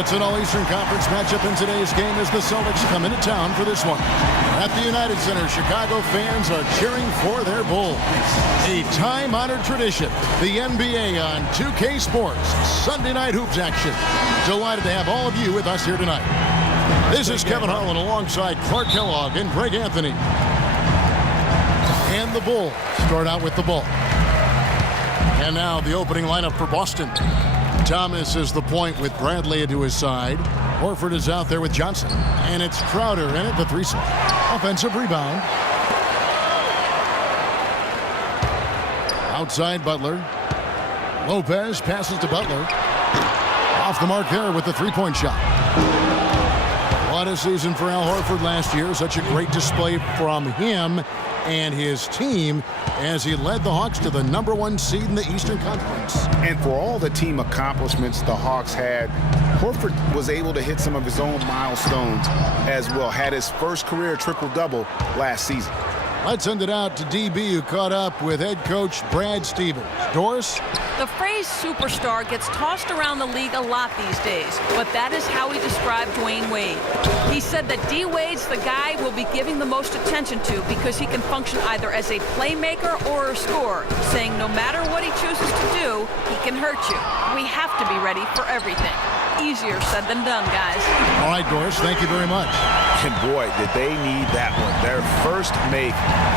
It's an all-Eastern Conference matchup in today's game as the Celtics come into town for this one. At the United Center, Chicago fans are cheering for their Bulls. A time-honored tradition. The NBA on 2K Sports. Sunday night hoops action. Delighted to have all of you with us here tonight. This is Kevin Harlan alongside Clark Kellogg and Greg Anthony. And the Bulls start out with the ball. And now the opening lineup for Boston. Thomas is the point with Bradley to his side. Horford is out there with Johnson. And it's Crowder in at the threesome. Offensive rebound. Outside Butler. Lopez passes to Butler. Off the mark there with the three-point shot. What a season for Al Horford last year. Such a great display from him and his team as he led the Hawks to the #1 seed in the Eastern Conference. And for all the team accomplishments the Hawks had, Horford was able to hit some of his own milestones as well. Had his first career triple-double last season. Let's send it out to DB, who caught up with head coach Brad Stevens. Doris? The phrase superstar gets tossed around the league a lot these days, but that is how he described Dwayne Wade. He said that D. Wade's the guy we'll be giving the most attention to because he can function either as a playmaker or a scorer, saying no matter what he chooses to do, he can hurt you. We have to be ready for everything. Easier said than done, guys. All right, Doris, thank you very much. And boy, did they need that one. Their first make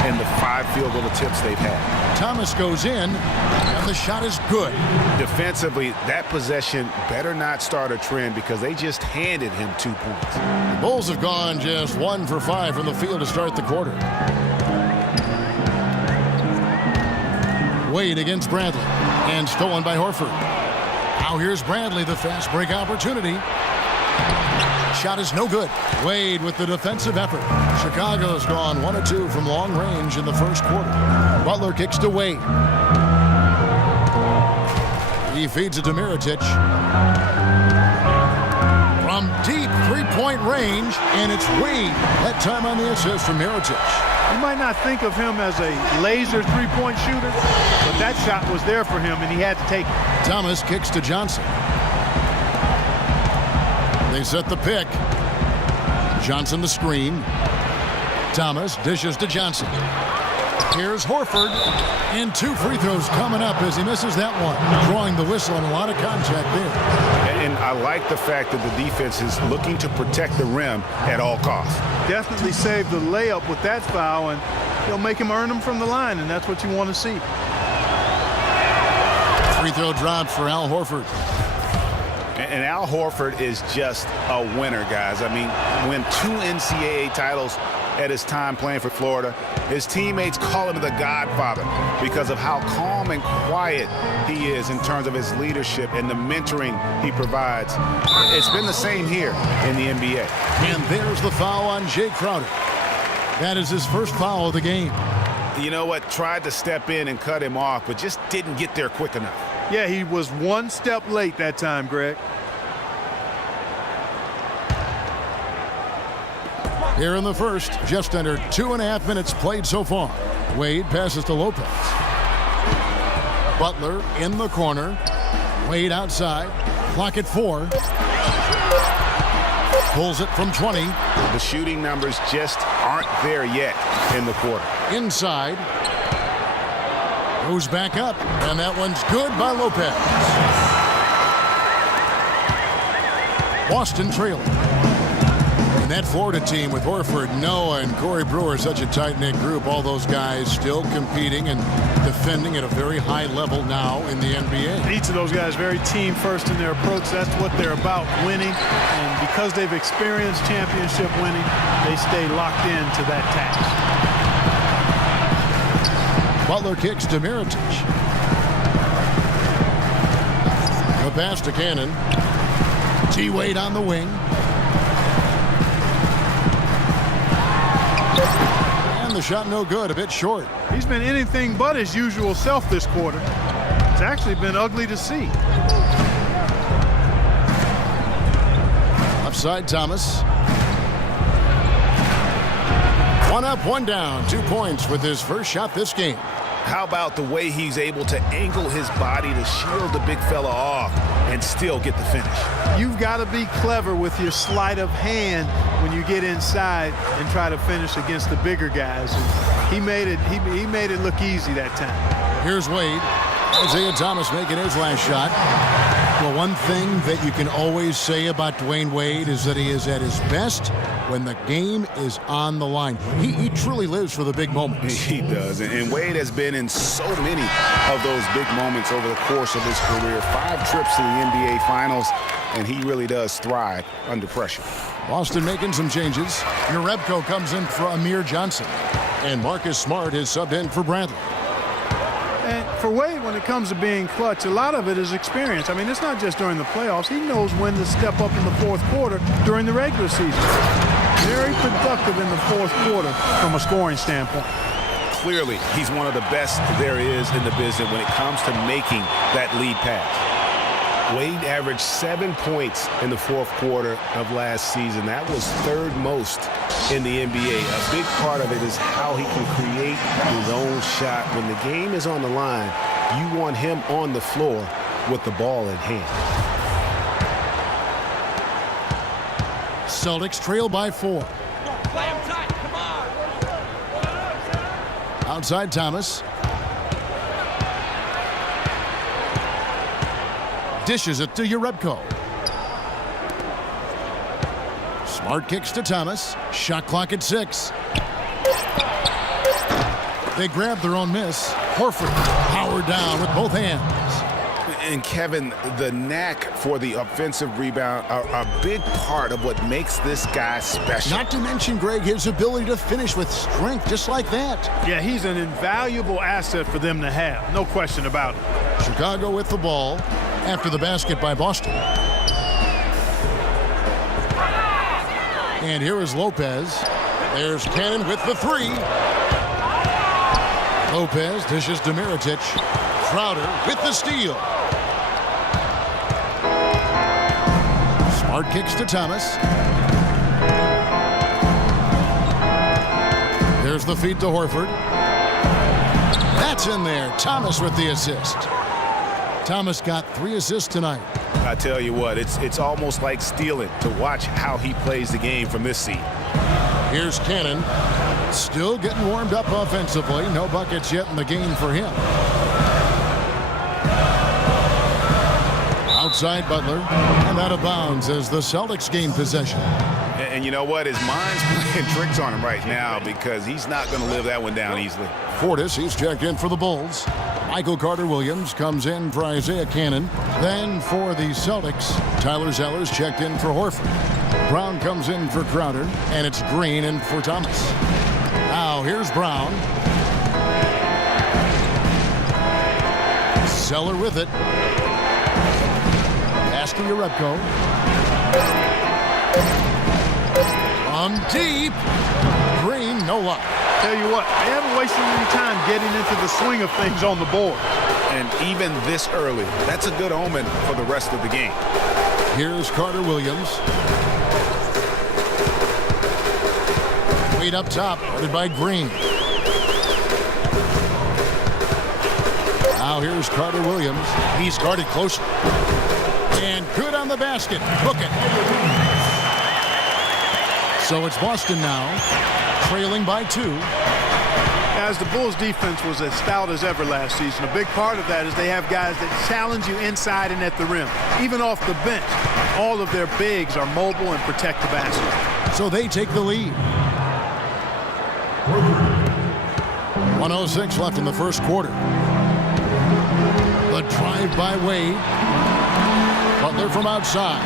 in the 5 field goal attempts they've had. Thomas goes in, and the shot is good. Defensively, that possession better not start a trend because they just handed him 2 points. The Bulls have gone just 1 for 5 from the field to start the quarter. Wade against Bradley, and stolen by Horford. Now here's Bradley, the fast break opportunity. Shot is no good. Wade with the defensive effort. Chicago's gone 1 of 2 from long range in the first quarter. Butler kicks to Wade. He feeds it to Mirotic. From deep three-point range, and it's Wade. That time on the assist from Mirotic. You might not think of him as a laser three-point shooter, but that shot was there for him, and he had to take it. Thomas kicks to Johnson. They set the pick. Johnson the screen. Thomas dishes to Johnson. Here's Horford. And 2 free throws coming up as he misses that one. Drawing the whistle and a lot of contact there. And I like the fact that the defense is looking to protect the rim at all costs. Definitely saved the layup with that foul, and they'll make him earn them from the line, and that's what you want to see. Free throw dropped for Al Horford. And Al Horford is just a winner, guys. I mean, win 2 NCAA titles at his time playing for Florida. His teammates call him the Godfather because of how calm and quiet he is in terms of his leadership and the mentoring he provides. It's been the same here in the NBA. And there's the foul on Jay Crowder. That is his first foul of the game. You know what? Tried to step in and cut him off, but just didn't get there quick enough. Yeah, he was 1 step late that time, Greg. Here in the first, just under 2.5 minutes played so far. Wade passes to Lopez. Butler in the corner. Wade outside. Clock at 4. Pulls it from 20. The shooting numbers just aren't there yet in the quarter. Inside. Goes back up, and that one's good by Lopez. Boston trailing. And that Florida team with Horford, Noah, and Corey Brewer, such a tight-knit group. All those guys still competing and defending at a very high level now in the NBA. Each of those guys very team-first in their approach. That's what they're about, winning. And because they've experienced championship winning, they stay locked into that task. Butler kicks to Mirotic. The pass to Cannon. T. Wade on the wing. And the shot no good, a bit short. He's been anything but his usual self this quarter. It's actually been ugly to see. Upside Thomas. 1 up, 1 down. 2 points with his first shot this game. How about the way he's able to angle his body to shield the big fella off and still get the finish? You've got to be clever with your sleight of hand when you get inside and try to finish against the bigger guys. And he made it look easy that time. Here's Wade. Isaiah Thomas making his last shot. Well, one thing that you can always say about Dwayne Wade is that he is at his best when the game is on the line. He truly lives for the big moments. He does, and Wade has been in so many of those big moments over the course of his career. 5 trips to the NBA Finals, and he really does thrive under pressure. Boston making some changes. Jerebko comes in for Amir Johnson, and Marcus Smart is subbed in for Bradley. And for Wade, when it comes to being clutch, a lot of it is experience. I mean, it's not just during the playoffs. He knows when to step up in the fourth quarter during the regular season. Very productive in the fourth quarter from a scoring standpoint. Clearly, he's one of the best there is in the business when it comes to making that lead pass. Wade averaged 7 points in the fourth quarter of last season. That was 3rd most in the NBA. A big part of it is how he can create his own shot. When the game is on the line, you want him on the floor with the ball in hand. Celtics trail by 4. Play him tight. Come on. Outside Thomas. Dishes it to Jerebko. Smart kicks to Thomas. Shot clock at 6. They grab their own miss. Horford powered down with both hands. And Kevin, the knack for the offensive rebound are a big part of what makes this guy special. Not to mention, Greg, his ability to finish with strength just like that. Yeah, he's an invaluable asset for them to have. No question about it. Chicago with the ball after the basket by Boston. And here is Lopez. There's Cannon with the 3. Lopez dishes to Mirotic. Crowder with the steal. Smart kicks to Thomas. There's the feed to Horford. That's in there. Thomas with the assist. Thomas got 3 assists tonight. I tell you what, it's almost like stealing to watch how he plays the game from this seat. Here's Cannon. Still getting warmed up offensively. No buckets yet in the game for him. Outside Butler, and out of bounds as the Celtics gain possession. And you know what? His mind's playing tricks on him right now because he's not going to live that one down easily. Portis, he's checked in for the Bulls. Michael Carter-Williams comes in for Isaiah Cannon. Then for the Celtics, Tyler Zeller's checked in for Horford. Brown comes in for Crowder, and it's Green in for Thomas. Now here's Brown. Zeller with it. Pass to Jerebko. From deep. Green, no luck. Tell you what, they haven't wasted any time getting into the swing of things on the board. And even this early, that's a good omen for the rest of the game. Here's Carter-Williams. Wade up top, guarded by Green. Now here's Carter-Williams. He's guarded closely. And good on the basket. Hook it. So it's Boston now, trailing by 2. As the Bulls defense was as stout as ever last season, a big part of that is they have guys that challenge you inside and at the rim. Even off the bench, all of their bigs are mobile and protect the basket. So they take the lead. 1:06 left in the first quarter. The drive by Wade. Butler from outside.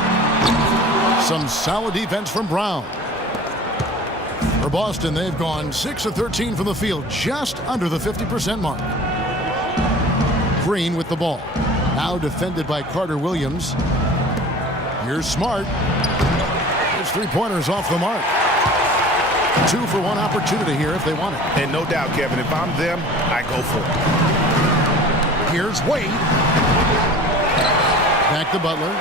Some solid defense from Brown. For Boston, they've gone 6 of 13 from the field, just under the 50% mark. Green with the ball. Now defended by Carter-Williams. Here's Smart. His 3-pointers off the mark. 2 for 1 opportunity here if they want it. And no doubt, Kevin, if I'm them, I go for it. Here's Wade. Back to Butler.